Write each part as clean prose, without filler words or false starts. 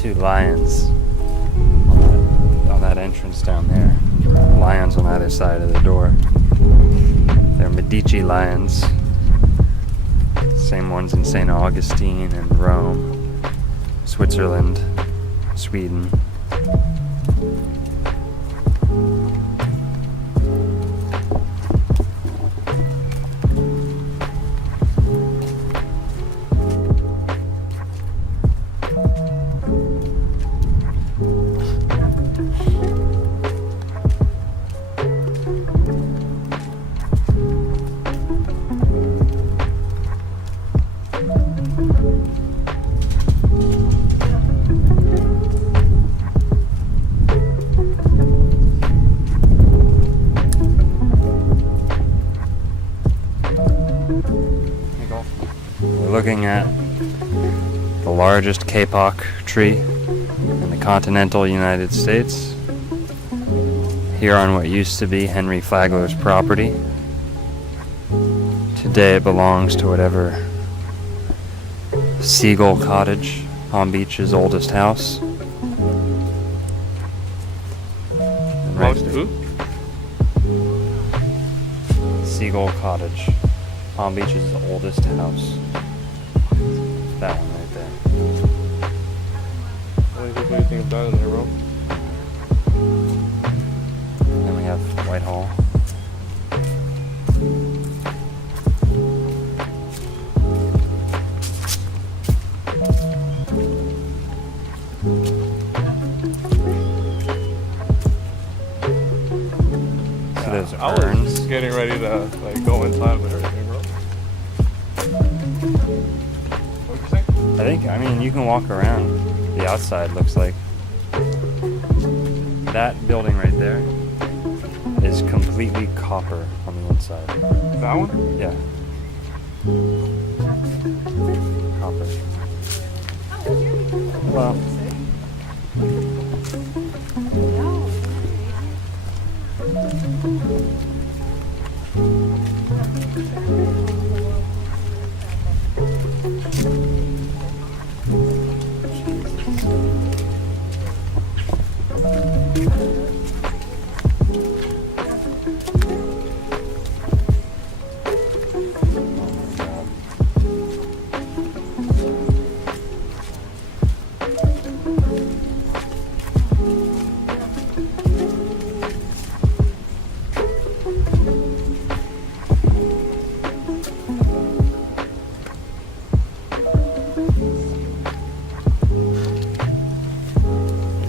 two lions on that entrance down there. Lions on either side of the door. They're Medici lions. Same ones in St. Augustine and Rome, Switzerland, Sweden. Looking at the largest kapok tree in the continental United States, here on what used to be Henry Flagler's property. Today it belongs to whatever Seagull Cottage, Palm Beach's oldest house. Belongs to who? Seagull Cottage, Palm Beach's oldest house. That one right there. What do you think of that in there, bro? Then we have Whitehall. So there's I urns. was getting ready to like go inside of everything, bro. I mean, you can walk around. The outside looks like that building right there is completely copper on the inside. That one? Yeah. Copper. Well,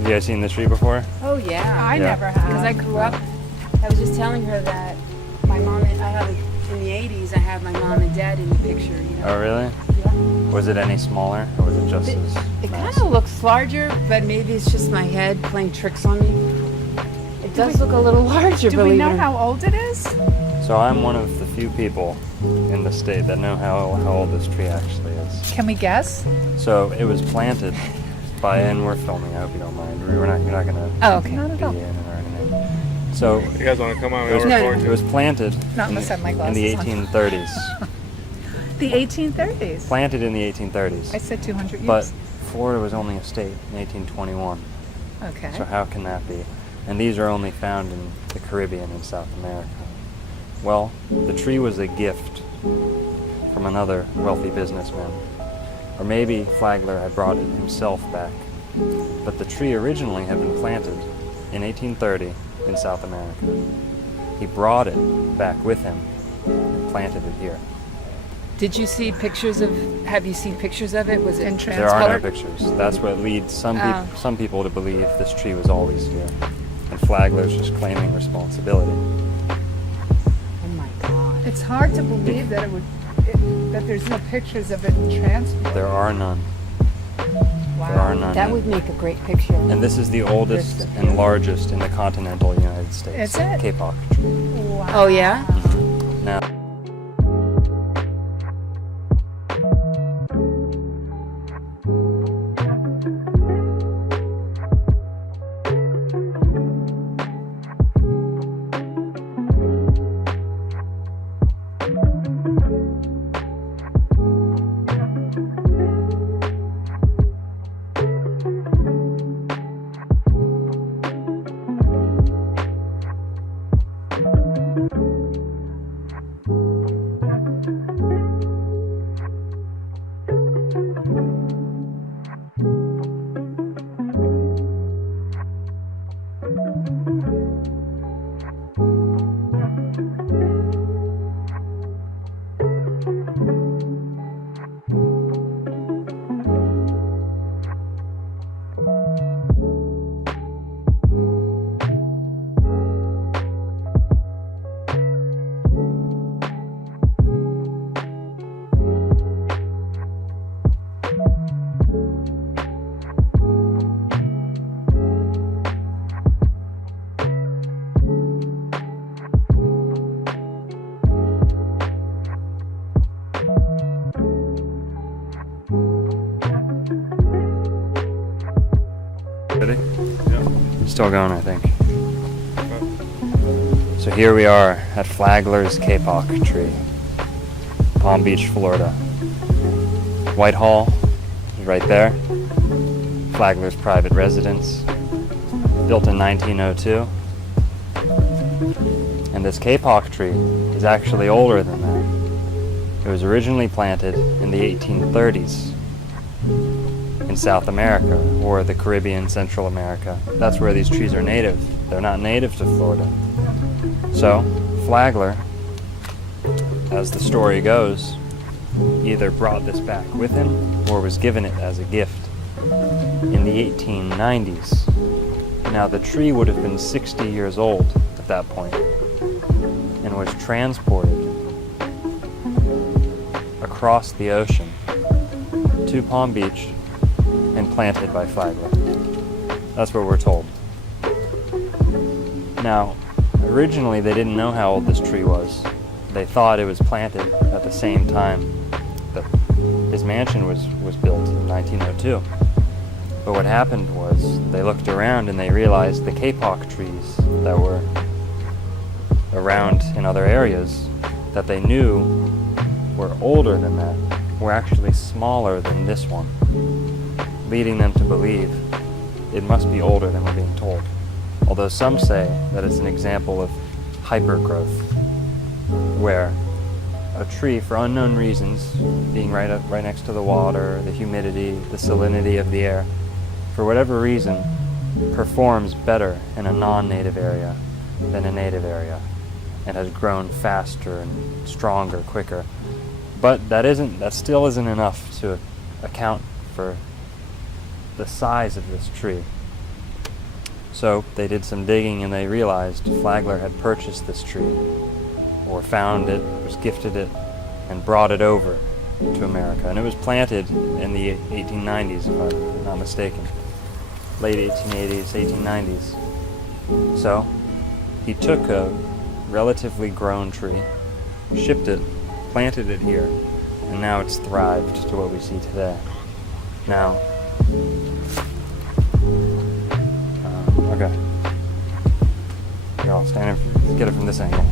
you guys seen this tree before? Oh yeah, I never have. because I grew up. I was just telling her that my mom and I have in the '80s. I have my mom and dad in the picture. You know. Oh, really? Yeah. Was it any smaller, or was it just as It kind massive? of looks larger, but maybe it's just my head playing tricks on me. It does look a little larger. Do we believe know it or how old it is? So I'm one of the few people in the state that know how old this tree actually is. Can we guess? So it was planted by, and we're filming, I hope you don't mind. You're not gonna Oh, okay. be Not at all. in it or anything. So You guys want to come on? it was, No. it was planted Not unless I have my in glasses the on. 1830s. The 1830s. Planted in the 1830s. I said 200 years. But Florida was only a state in 1821. Okay. So how can that be? And these are only found in the Caribbean and South America. Well, the tree was a gift from another wealthy businessman. Or maybe Flagler had brought it himself back. But the tree originally had been planted in 1830 in South America. He brought it back with him and planted it here. Did you see pictures of? Have you seen pictures of it? Was it In There are no transcolored? pictures. That's what leads some Oh. people to believe this tree was always here. And Flagler's just claiming responsibility. Oh my God! It's hard to believe that that there's no pictures of it in transport. There are none. Wow. There are none. That would make a great picture. And this is the oldest This- and largest in the continental United States. Is it? Kapok Tree. Wow. Oh yeah. Now, Ready? Yeah. Still going, I think. Okay. So here we are at Flagler's Kapok Tree, Palm Beach, Florida. Whitehall is right there. Flagler's private residence, built in 1902. And this Kapok tree is actually older than that. It was originally planted in the 1830s in South America, or the Caribbean, Central America. That's where these trees are native. They're not native to Florida. So, Flagler, as the story goes, either brought this back with him or was given it as a gift in the 1890s. Now, the tree would have been 60 years old at that point and was transported across the ocean to Palm Beach and planted by Flagler. That's what we're told. Now, originally they didn't know how old this tree was. They thought it was planted at the same time that his mansion was built in 1902. But what happened was they looked around and they realized the Kapok trees that were around in other areas that they knew were older than that were actually smaller than this one, leading them to believe it must be older than we're being told. Although some say that it's an example of hypergrowth, where a tree, for unknown reasons, being right next to the water, the humidity, the salinity of the air, for whatever reason, performs better in a non-native area than a native area, and has grown faster and stronger, quicker. But that still isn't enough to account for the size of this tree. So they did some digging and they realized Flagler had purchased this tree, or found it, was gifted it, and brought it over to America. And it was planted in the 1890s, if I'm not mistaken. Late 1880s, 1890s. So he took a relatively grown tree, shipped it, planted it here, and now it's thrived to what we see today. Now, okay. Here, I'll stand in, get it from this angle.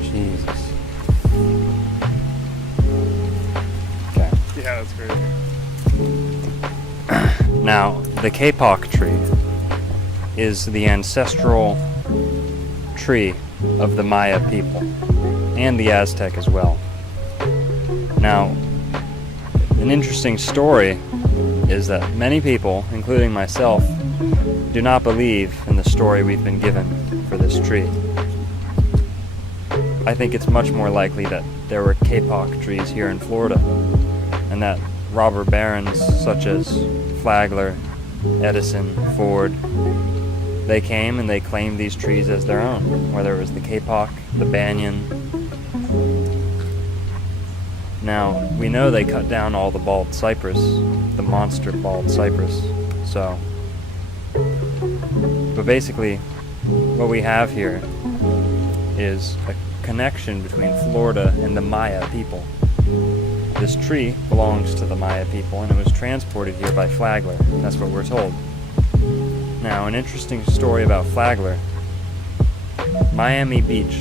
Jesus. Okay. Yeah, that's crazy. Now, the Kapok tree is the ancestral tree of the Maya people, and the Aztec as well. Now, an interesting story is that many people, including myself, do not believe in the story we've been given for this tree. I think it's much more likely that there were Kapok trees here in Florida, and that robber barons such as Flagler, Edison, Ford, they came and they claimed these trees as their own, whether it was the Kapok, the banyan. Now, we know they cut down all the bald cypress, the monster bald cypress, so. But basically, what we have here is a connection between Florida and the Maya people. This tree belongs to the Maya people, and it was transported here by Flagler. That's what we're told. Now, an interesting story about Flagler. Miami Beach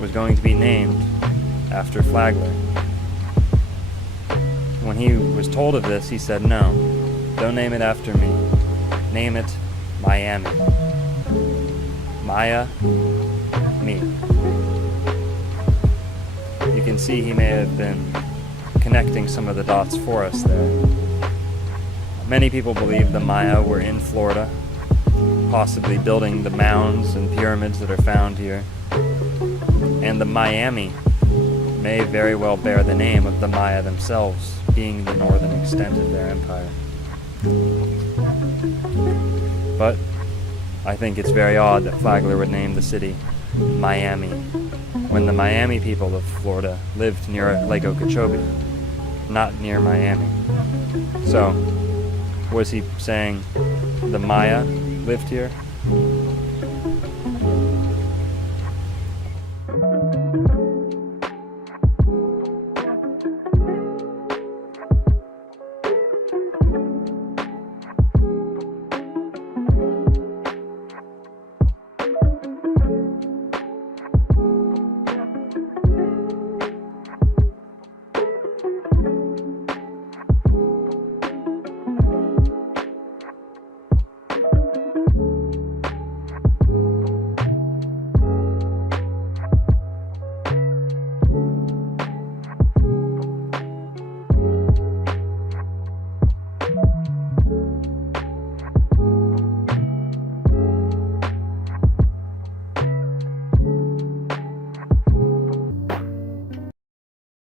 was going to be named after Flagler. When he was told of this, he said, "No, don't name it after me. Name it Miami. Maya, me." You can see he may have been connecting some of the dots for us there. Many people believe the Maya were in Florida, possibly building the mounds and pyramids that are found here. And the Miami may very well bear the name of the Maya themselves, being the northern extent of their empire. But I think it's very odd that Flagler would name the city Miami, when the Miami people of Florida lived near Lake Okeechobee, not near Miami. So, was he saying the Maya lived here?